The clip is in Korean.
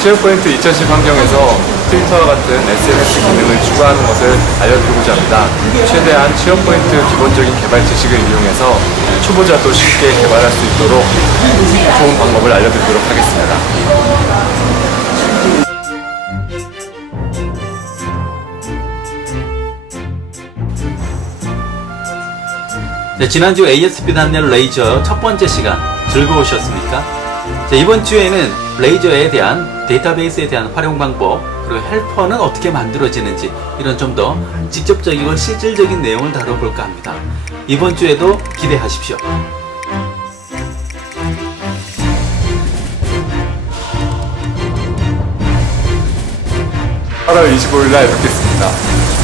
쉐어포인트 2010 환경에서 트위터와 같은 SNS 기능을 추가하는 것을 알려드리고자 합니다. 최대한 쉐어포인트 기본적인 개발 지식을 이용해서 초보자도 쉽게 개발할 수 있도록 좋은 방법을 알려드리도록 하겠습니다. 네, 지난주 ASP 단열 레이저 첫 번째 시간 즐거우셨습니까? 자, 이번 주에는 레이저에 대한 데이터베이스에 대한 활용 방법 그리고 헬퍼는 어떻게 만들어지는지 이런 좀 더 직접적이고 실질적인 내용을 다뤄볼까 합니다. 이번 주에도 기대하십시오. 8월 25일 날 뵙겠습니다.